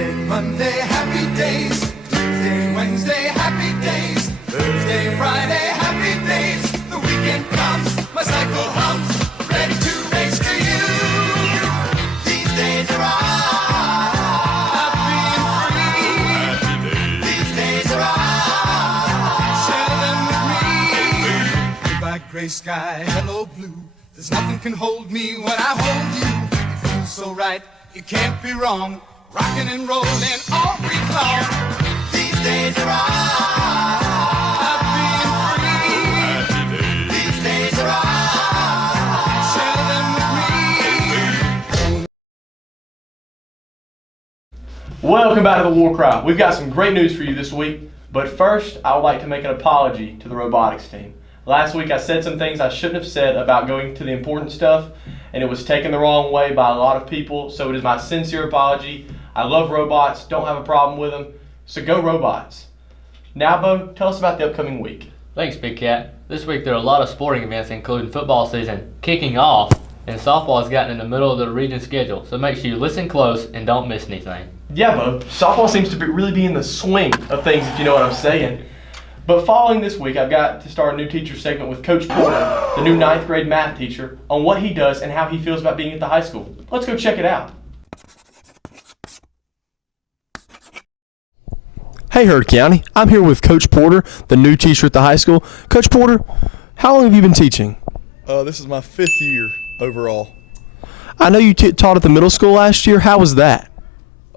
Monday, happy days. Tuesday, Wednesday, happy days. Thursday, Friday, happy days. The weekend comes, my cycle hums, ready to race to you. These days are all being free. These days are all, share them with me. Goodbye, gray sky, hello blue. There's nothing can hold me when I hold you. It feels so right, it can't be wrong. Rockin' and rollin' all week long. These days are all being free. These days are all, share them with me. Welcome back to the War Cry. We've got some great news for you this week, but first I would like to make an apology to the robotics team. Last week I said some things I shouldn't have said about going to the important stuff, and it was taken the wrong way by a lot of people, so it is my sincere apology. I love robots, don't have a problem with them, so go robots. Now, Bo, tell us about the upcoming week. Thanks, Big Cat. This week there are a lot of sporting events, including football season kicking off, and softball has gotten in the middle of the region schedule, so make sure you listen close and don't miss anything. Yeah, Bo, softball seems to really be in the swing of things, if you know what I'm saying. But following this week, I've got to start a new teacher segment with Coach Porter, the new 9th grade math teacher, on what he does and how he feels about being at the high school. Let's go check it out. Hey Heard County, I'm here with Coach Porter, the new teacher at the high school. Coach Porter, how long have you been teaching? This is my 5th year overall. I know you taught at the middle school last year. How was that?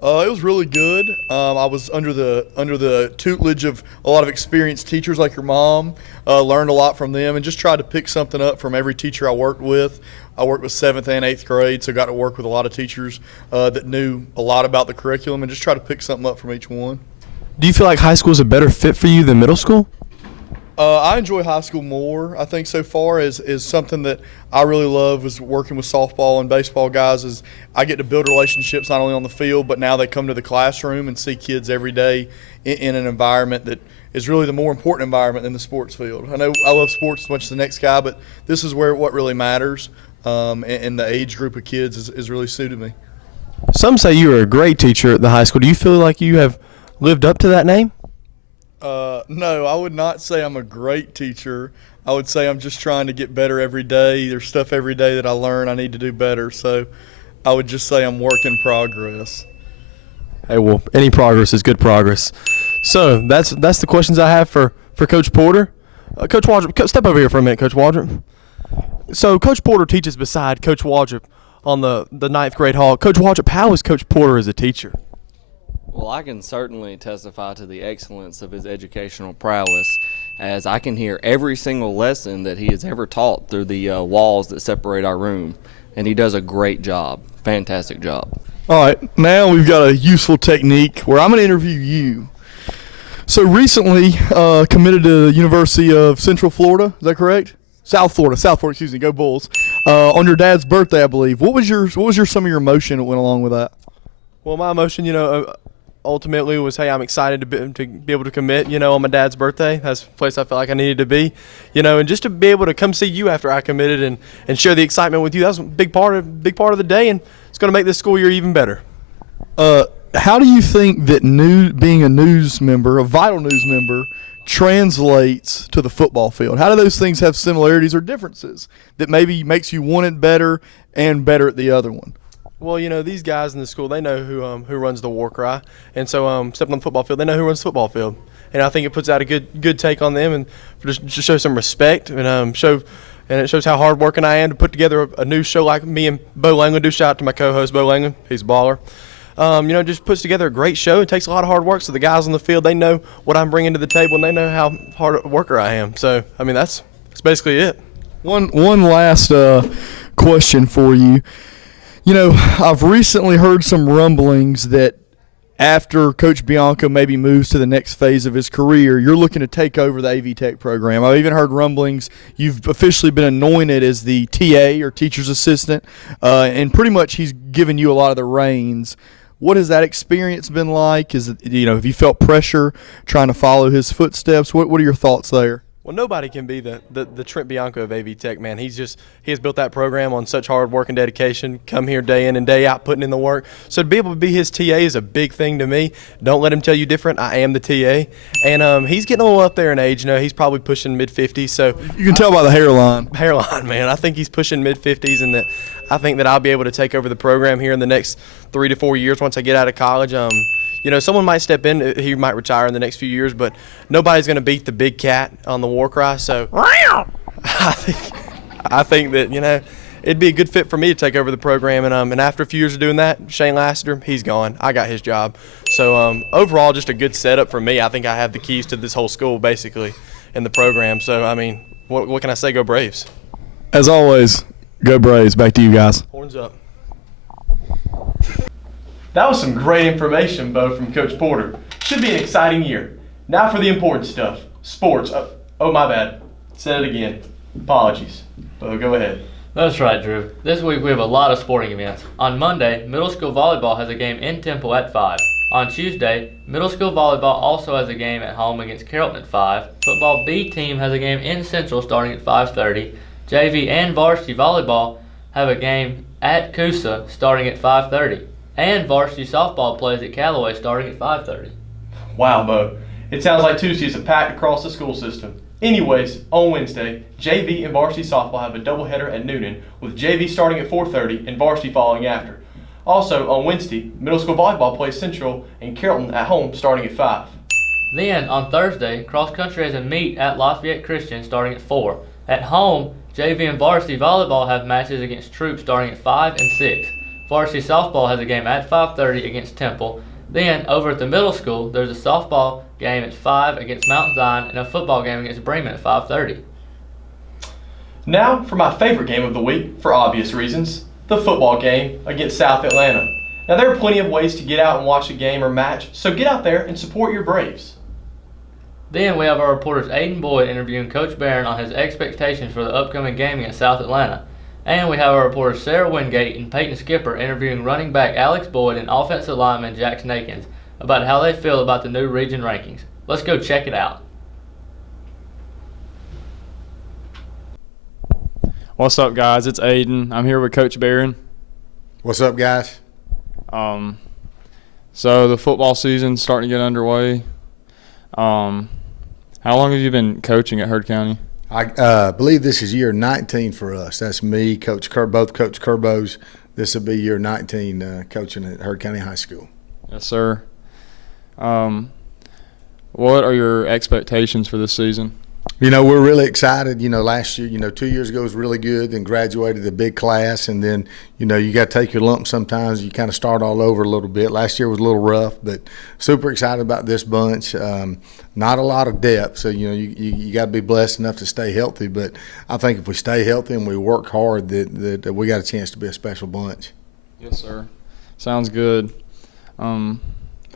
It was really good. I was under the tutelage of a lot of experienced teachers like your mom. Learned a lot from them and just tried to pick something up from every teacher I worked with. I worked with 7th and 8th grade, so got to work with a lot of teachers that knew a lot about the curriculum and just try to pick something up from each one. Do you feel like high school is a better fit for you than middle school? I enjoy high school more. I think so far is something that I really love is working with softball and baseball guys is I get to build relationships not only on the field, but now they come to the classroom and see kids every day in an environment that is really the more important environment than the sports field. I know I love sports as much as the next guy, but this is what really matters, and the age group of kids is really suited me. Some say you are a great teacher at the high school. Do you feel like you have lived up to that name? No, I would not say I'm a great teacher. I would say I'm just trying to get better every day. There's stuff every day that I learn I need to do better. So I would just say I'm work in progress. Hey, well, any progress is good progress. So that's the questions I have for Coach Porter. Coach Waldrop, step over here for a minute, Coach Waldrop. So Coach Porter teaches beside Coach Waldrop on the 9th grade hall. Coach Waldrop, how is Coach Porter as a teacher? Well, I can certainly testify to the excellence of his educational prowess, as I can hear every single lesson that he has ever taught through the walls that separate our room, and he does a great job. Fantastic job. All right, now we've got a useful technique where I'm going to interview you. So recently committed to the University of Central Florida, is that correct? South Florida, excuse me, go Bulls. On your dad's birthday, I believe. What was some of your emotion that went along with that? Well, my emotion, ultimately was, hey, I'm excited to be able to commit, on my dad's birthday. That's the place I felt like I needed to be, and just to be able to come see you after I committed and share the excitement with you. That was a big part of the day, and it's going to make this school year even better. How do you think that being a news member, a vital news member, translates to the football field? How do those things have similarities or differences that maybe makes you want it better and better at the other one? Well, these guys in the school, they know who runs the War Cry, and so stepping on the football field, they know who runs the football field, and I think it puts out a good take on them, and just show some respect, and it shows how hardworking I am to put together a new show like me and Bo Langland do. Shout out to my co-host Bo Langland, he's a baller. Just puts together a great show. It takes a lot of hard work, so the guys on the field, they know what I'm bringing to the table, and they know how hard a worker I am. So, that's basically it. One last question for you. I've recently heard some rumblings that after Coach Bianco maybe moves to the next phase of his career, you're looking to take over the AV Tech program. I've even heard rumblings you've officially been anointed as the TA or teacher's assistant, and pretty much he's given you a lot of the reins. What has that experience been like? Have you felt pressure trying to follow his footsteps? What are your thoughts there? Well, nobody can be the Trent Bianco of AV Tech, man. He has built that program on such hard work and dedication, come here day in and day out, putting in the work. So to be able to be his TA is a big thing to me. Don't let him tell you different. I am the TA. And he's getting a little up there in age. You know, he's probably pushing mid-50s. So You can tell by the hairline. hairline, man. I think he's pushing mid-50s, and that I think that I'll be able to take over the program here in the next 3 to 4 years once I get out of college. You know, someone might step in. He might retire in the next few years, but nobody's going to beat the big cat on the war cry. So I think that, you know, it'd be a good fit for me to take over the program. And after a few years of doing that, Shane Lassiter, he's gone. I got his job. So overall, just a good setup for me. I think I have the keys to this whole school, basically, in the program. So, I mean, what can I say? Go Braves. As always, go Braves. Back to you guys. Horns up. That was some great information, Bo, from Coach Porter. Should be an exciting year. Now for the important stuff. Sports. Oh, my bad. Said it again. Apologies. Bo, go ahead. That's right, Drew. This week we have a lot of sporting events. On Monday, middle school volleyball has a game in Temple at 5. On Tuesday, middle school volleyball also has a game at home against Carrollton at 5. Football B team has a game in Central starting at 5:30. JV and varsity volleyball have a game at Coosa starting at 5:30. And varsity softball plays at Callaway starting at 5:30. Wow, Bo. It sounds like Tuesdays are packed across the school system. Anyways, on Wednesday, JV and varsity softball have a doubleheader at Noonan, with JV starting at 4:30 and varsity following after. Also, on Wednesday, middle school volleyball plays Central and Carrollton at home starting at 5. Then, on Thursday, cross country has a meet at Lafayette Christian starting at 4. At home, JV and varsity volleyball have matches against Troop starting at 5 and 6. Varsity softball has a game at 5:30 against Temple. Then, over at the middle school, there's a softball game at 5 against Mount Zion and a football game against Bremen at 5:30. Now for my favorite game of the week, for obvious reasons, the football game against South Atlanta. Now there are plenty of ways to get out and watch a game or match, so get out there and support your Braves. Then we have our reporters Aiden Boyd interviewing Coach Barron on his expectations for the upcoming game against South Atlanta. And we have our reporters Sarah Wingate and Peyton Skipper interviewing running back Alex Boyd and offensive lineman Jackson Akins about how they feel about the new region rankings. Let's go check it out. What's up, guys? It's Aiden. I'm here with Coach Barron. What's up, guys? So the football season's starting to get underway. How long have you been coaching at Heard County? I believe this is year 19 for us. That's me, Coach both Coach Kerbos. This will be year 19 coaching at Heard County High School. Yes, sir. What are your expectations for this season? You know, we're really excited. You know, last year, 2 years ago was really good, then graduated a big class, and then, you got to take your lumps sometimes. You kind of start all over a little bit. Last year was a little rough, but super excited about this bunch. Not a lot of depth, so, you got to be blessed enough to stay healthy. But I think if we stay healthy and we work hard, that we got a chance to be a special bunch. Yes, sir. Sounds good. Who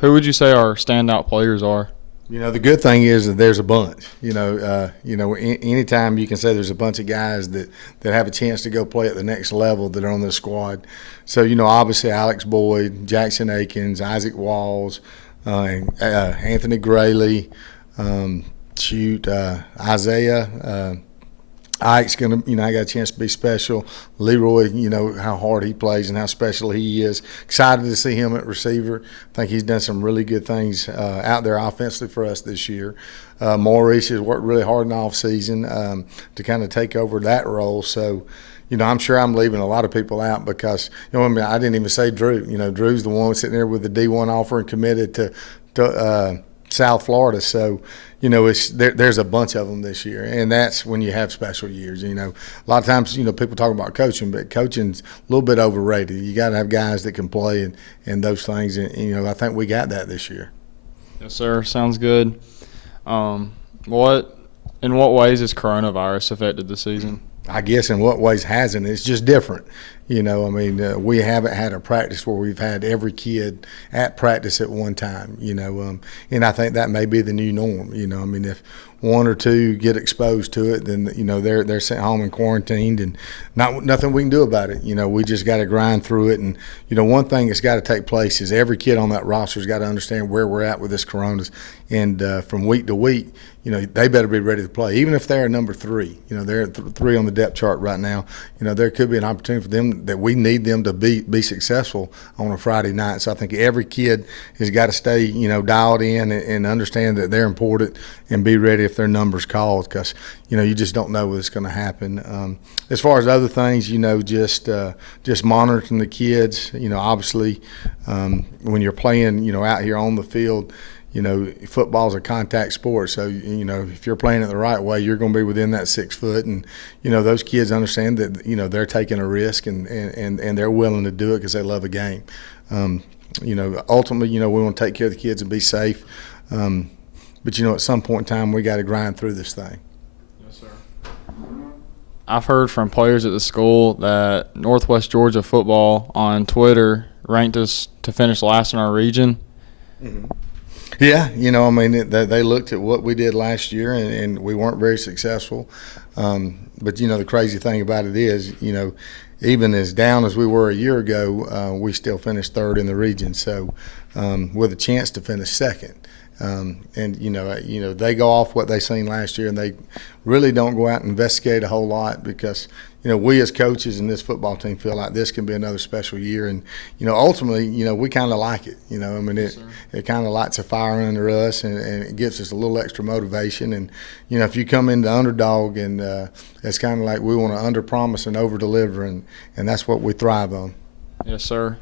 would you say our standout players are? The good thing is that there's a bunch. Anytime you can say there's a bunch of guys that have a chance to go play at the next level that are on the squad. So, obviously Alex Boyd, Jackson Akins, Isaac Walls, Anthony Grayley, Isaiah. Ike's going to, I got a chance to be special. Leroy, how hard he plays and how special he is. Excited to see him at receiver. I think he's done some really good things out there offensively for us this year. Maurice has worked really hard in the offseason to kind of take over that role. So, I'm sure I'm leaving a lot of people out because, I didn't even say Drew. Drew's the one sitting there with the D1 offer and committed to South Florida. So, there's a bunch of them this year, and that's when you have special years. A lot of times, people talk about coaching, but coaching's a little bit overrated. You got to have guys that can play and those things, and I think we got that this year. Yes, sir. Sounds good. In what ways has coronavirus affected the season? I guess in what ways hasn't. It's just different. You know, I mean, we haven't had a practice where we've had every kid at practice at one time, you know, and I think that may be the new norm. You know, I mean, if one or two get exposed to it, then, you know, they're sent home and quarantined, and nothing we can do about it. You know, we just got to grind through it. And, you know, one thing that's got to take place is every kid on that roster's got to understand where we're at with this coronas. And from week to week, you know, they better be ready to play. Even if they're number 3, you know, they're 3 on the depth chart right now, you know, there could be an opportunity for them that we need them to be successful on a Friday night. So I think every kid has got to stay, you know, dialed in and understand that they're important and be ready if their number's called, because, you know, you just don't know what's going to happen. As far as other things, you know, just monitoring the kids, you know, obviously when you're playing, you know, out here on the field, you know, football's a contact sport, so, you know, if you're playing it the right way, you're going to be within that 6 foot. And, you know, those kids understand that, you know, they're taking a risk and they're willing to do it because they love a game. You know, ultimately, you know, we want to take care of the kids and be safe. But, you know, at some point in time, we got to grind through this thing. Yes, sir. I've heard from players at the school that Northwest Georgia football on Twitter ranked us to finish last in our region. Mm-hmm. Yeah, you know, I mean, they looked at what we did last year, and we weren't very successful. But, you know, the crazy thing about it is, you know, even as down as we were a year ago, we still finished 3rd in the region, so with a chance to finish 2nd. And, you know, they go off what they seen last year, and they really don't go out and investigate a whole lot because, you know, we as coaches and this football team feel like this can be another special year. And, you know, ultimately, you know, we kind of like it. You know, I mean, it kind of lights a fire under us, and it gives us a little extra motivation. And, you know, if you come into underdog, and it's kind of like we want to under-promise and over-deliver, and that's what we thrive on. Yes, sir.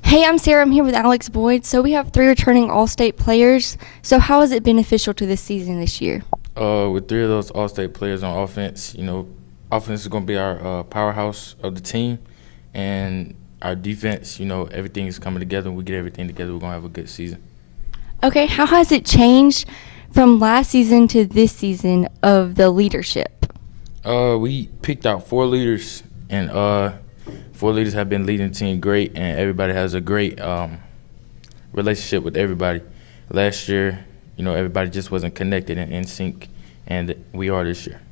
Hey, I'm Sarah. I'm here with Alex Boyd. So we have 3 returning All-State players. So how is it beneficial to this season this year? With 3 of those All-State players on offense, you know, offense is going to be our powerhouse of the team, and our defense, you know, everything is coming together. When we get everything together, we're going to have a good season. Okay, how has it changed from last season to this season of the leadership? We picked out 4 leaders, and 4 leaders have been leading the team great, and everybody has a great relationship with everybody. Last year, you know, everybody just wasn't connected and in sync, and we are this year.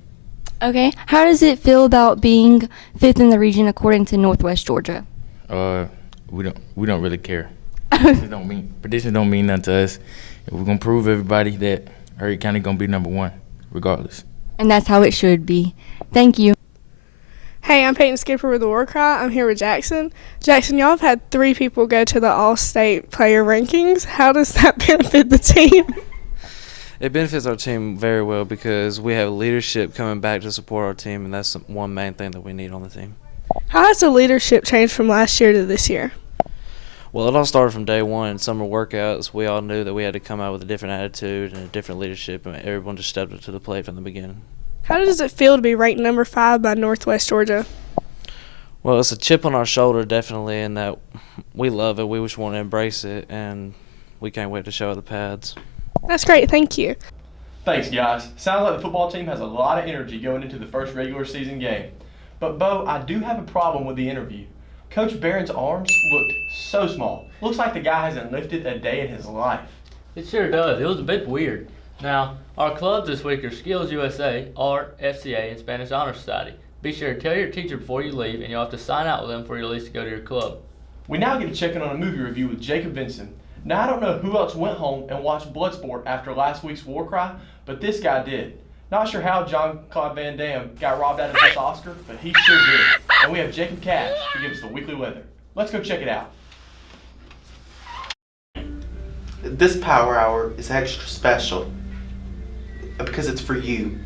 Okay, how does it feel about being 5th in the region according to Northwest Georgia? We don't really care. Predictions don't mean nothing to us. We're gonna prove everybody that Hurry County gonna be number 1, regardless. And that's how it should be. Thank you. Hey, I'm Peyton Skipper with the War Cry. I'm here with Jackson. Jackson, y'all have had 3 people go to the All-State player rankings. How does that benefit the team? It benefits our team very well because we have leadership coming back to support our team, and that's one main thing that we need on the team. How has the leadership changed from last year to this year? Well, it all started from day one in summer workouts. We all knew that we had to come out with a different attitude and a different leadership, and everyone just stepped up to the plate from the beginning. How does it feel to be ranked number 5 by Northwest Georgia? Well, it's a chip on our shoulder, definitely, in that we love it. We just want to embrace it, and we can't wait to show the pads. That's great. Thank you. Thanks, guys. Sounds like the football team has a lot of energy going into the first regular season game. But, Bo, I do have a problem with the interview. Coach Barron's arms looked so small. Looks like the guy hasn't lifted a day in his life. It sure does. It was a bit weird. Now, our clubs this week are Skills USA, Art, FCA, and Spanish Honor Society. Be sure to tell your teacher before you leave, and you'll have to sign out with them for your release to go to your club. We now get to check in on a movie review with Jacob Vinson. Now, I don't know who else went home and watched Bloodsport after last week's War Cry, but this guy did. Not sure how Jean-Claude Van Damme got robbed out of this Oscar, but he sure did. And we have Jacob Cash to give us the weekly weather. Let's go check it out. This Power Hour is extra special because it's for you.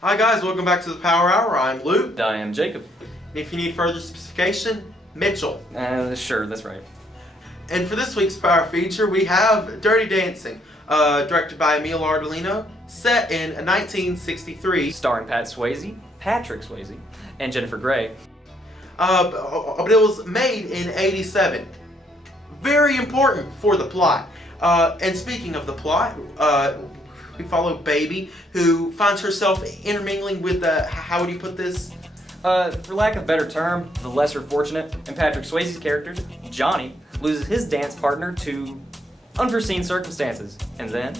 Hi guys, welcome back to the Power Hour. I'm Luke. I am Jacob. If you need further specification, Mitchell. Sure, that's right. And for this week's Power feature, we have Dirty Dancing, directed by Emil Ardolino, set in 1963. Starring Patrick Swayze, and Jennifer Grey. But it was made in '87. Very important for the plot. And speaking of the plot, we follow Baby, who finds herself intermingling with how would you put this? For lack of a better term, the lesser fortunate, and Patrick Swayze's character, Johnny, loses his dance partner to unforeseen circumstances. And then?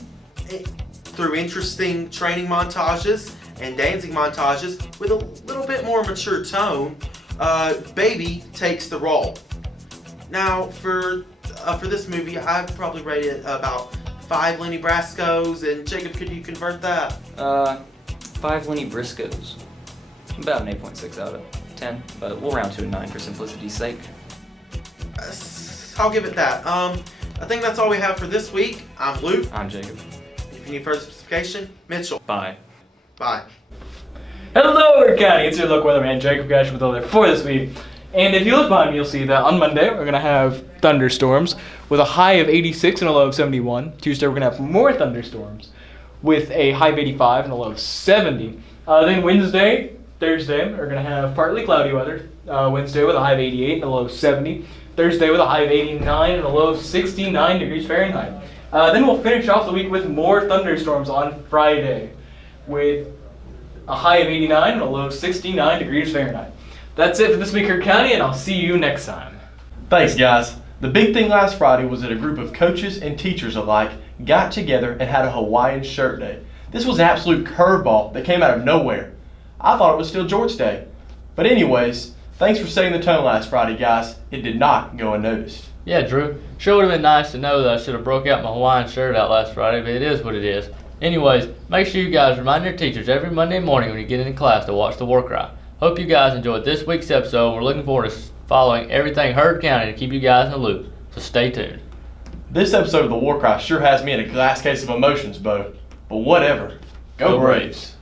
Through interesting training montages and dancing montages with a little bit more mature tone, Baby takes the role. Now, for this movie, I'd probably rate it about 5 Lenny Brascos, and Jacob, could you convert that? 5 Lenny Briscoes. About an 8.6 out of 10, but we'll round to a 9 for simplicity's sake. I'll give it that. I think that's all we have for this week. I'm Luke. I'm Jacob. If you need further specification, Mitchell. Bye. Bye. Hello, Ward County. It's your local weatherman, Jacob Gash, with all there for this week. And if you look behind me, you'll see that on Monday, we're going to have thunderstorms with a high of 86 and a low of 71. Tuesday, we're going to have more thunderstorms with a high of 85 and a low of 70. Then Wednesday, Thursday, we're going to have partly cloudy weather. Wednesday with a high of 88 and a low of 70. Thursday with a high of 89 and a low of 69 degrees Fahrenheit. Then we'll finish off the week with more thunderstorms on Friday with a high of 89 and a low of 69 degrees Fahrenheit. That's it for this week, Kirk County, and I'll see you next time. Thanks, guys. The big thing last Friday was that a group of coaches and teachers alike got together and had a Hawaiian shirt day. This was an absolute curveball that came out of nowhere. I thought it was still George Day. But anyways, thanks for setting the tone last Friday, guys. It did not go unnoticed. Yeah, Drew. Sure would have been nice to know that I should have broke out my Hawaiian shirt out last Friday, but it is what it is. Anyways, make sure you guys remind your teachers every Monday morning when you get into class to watch the War Cry. Hope you guys enjoyed this week's episode. We're looking forward to following everything Heard County to keep you guys in the loop. So stay tuned. This episode of the War Cry sure has me in a glass case of emotions, Bo. But whatever. Go Braves.